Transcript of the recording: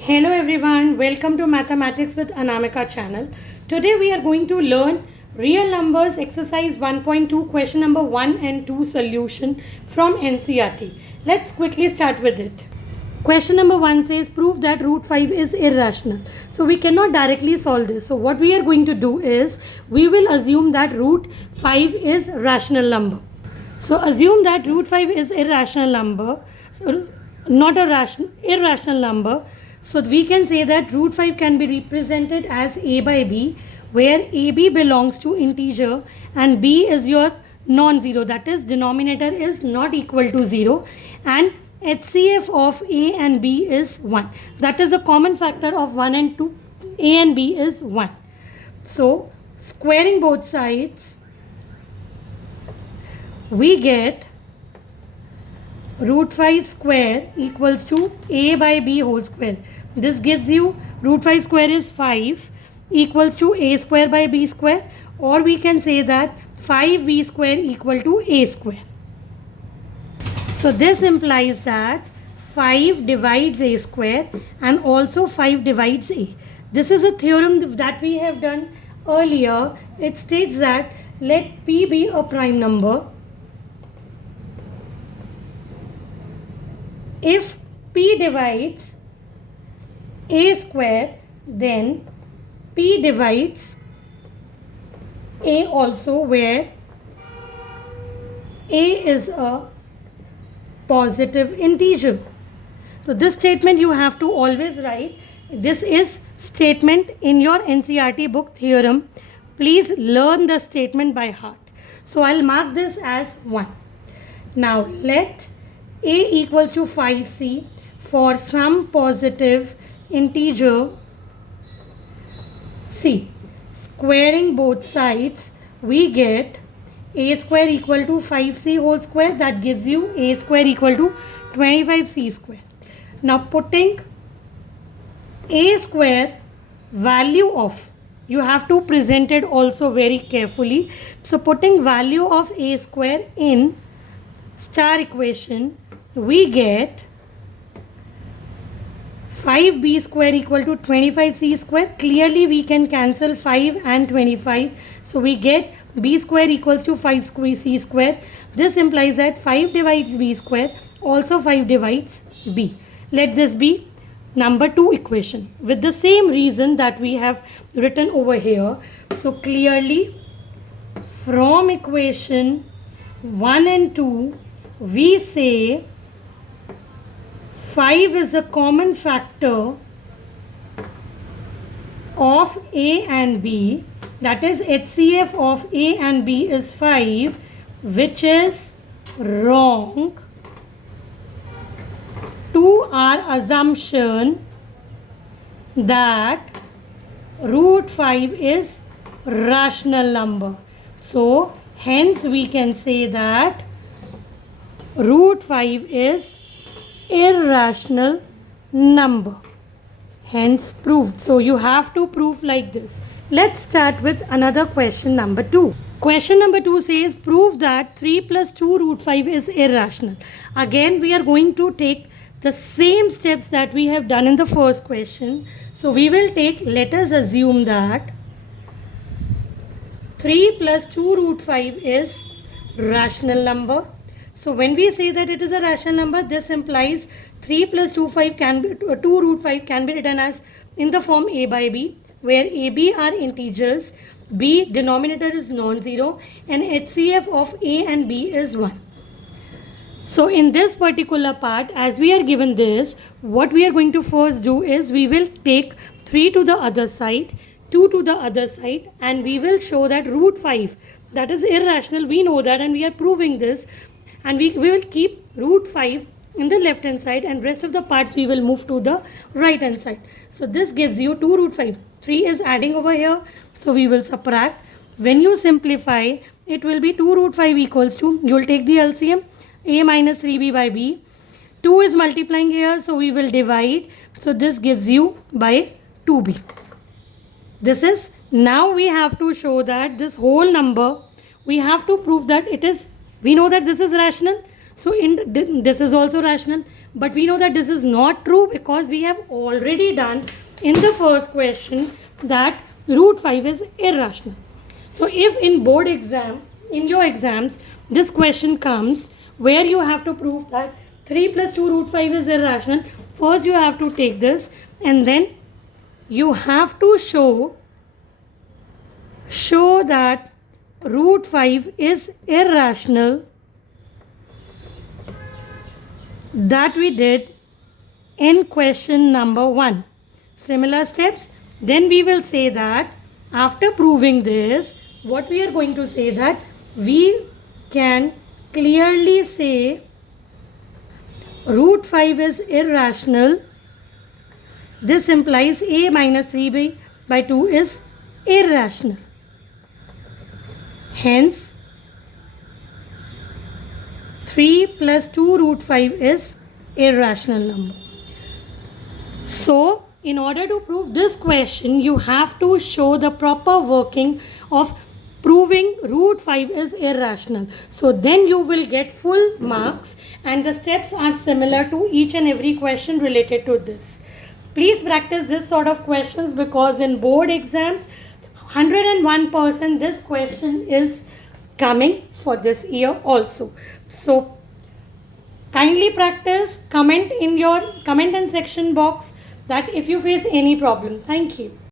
Hello everyone, welcome to Mathematics with Anamika channel. Today we are going to learn real numbers exercise 1.2 question number 1 and 2 solution from NCERT. Let's quickly start with it. Question number 1 says prove that root 5 is irrational. So we cannot directly solve this. So what we are going to do is we will assume that root 5 is rational number. So assume that root 5 is irrational number. So not a irrational number. So we can say that root 5 can be represented as a by b, where ab belongs to integer and b is your non-zero, that is denominator is not equal to 0, and HCF of a and b is 1. That is a common factor of 1 and 2. A and b is 1. So squaring both sides, we get root 5 square equals to a by b whole square. This gives you root 5 square is 5 equals to a square by b square, or we can say that 5b square equal to a square. So this implies that 5 divides a square and also 5 divides a. This is a theorem that we have done earlier. It states that let p be a prime number if p divides a square, then p divides a also, where a is a positive integer. So this statement you have to always write. This is statement in your NCERT book theorem. Please learn the statement by heart. So I'll mark this as 1. Now let a equals to 5c for some positive integer c. Squaring both sides, we get a square equal to 5c whole square. That gives you a square equal to 25c square. Now putting a square value of, you have to present it also very carefully. So putting value of a square in star equation, we get 5b square equal to 25c square. Clearly we can cancel 5 and 25. So we get b square equals to 5c square. This implies that 5 divides b square, also 5 divides b. Let this be number 2 equation with the same reason that we have written over here. So clearly from equation 1 and 2, we say 5 is a common factor of a and b, that is HCF of a and b is 5, which is wrong to our assumption that root 5 is rational number. So hence we can say that root 5 is irrational number, hence proved. So you have to prove like this. Let's start with another question number 2. Question number 2 says prove that 3 plus 2 root 5 is irrational. Again we are going to take the same steps that we have done in the first question. So we will take, let us assume that 3 plus 2 root 5 is rational number. So when we say that it is a rational number, this implies 3 plus 2 root 5 can be written as in the form a by b, where a, b are integers, b denominator is non-zero, and HCF of a and b is 1. So in this particular part, as we are given this, what we are going to first do is we will take 3 to the other side, 2 to the other side, and we will show that root 5, that is irrational. We know that and we are proving this. And we will keep root 5 in the left hand side, and rest of the parts we will move to the right hand side. So this gives you 2 root 5. 3 is adding over here. So we will subtract. When you simplify, it will be 2 root 5 equals to, you will take the LCM, a minus 3b by b. 2 is multiplying here, so we will divide. So this gives you by 2b. This is, now we have to show that this whole number, we have to prove that it is, we know that this is rational. So this is also rational, but we know that this is not true because we have already done in the first question that root 5 is irrational. So if in board exam, in your exams, this question comes where you have to prove that 3 plus 2 root 5 is irrational, first you have to take this and then you have to show that root 5 is irrational, that we did in question number 1. Similar steps. Then we will say that after proving this, what we are going to say that we can clearly say root 5 is irrational. This implies a minus 3 by 2 is irrational. Hence, 3 plus 2 root 5 is irrational number. So, in order to prove this question, you have to show the proper working of proving root 5 is irrational. So, then you will get full marks, and the steps are similar to each and every question related to this. Please practice this sort of questions because in board exams, 101% this question is coming for this year also. So kindly practice, comment in section box that if you face any problem. Thank you.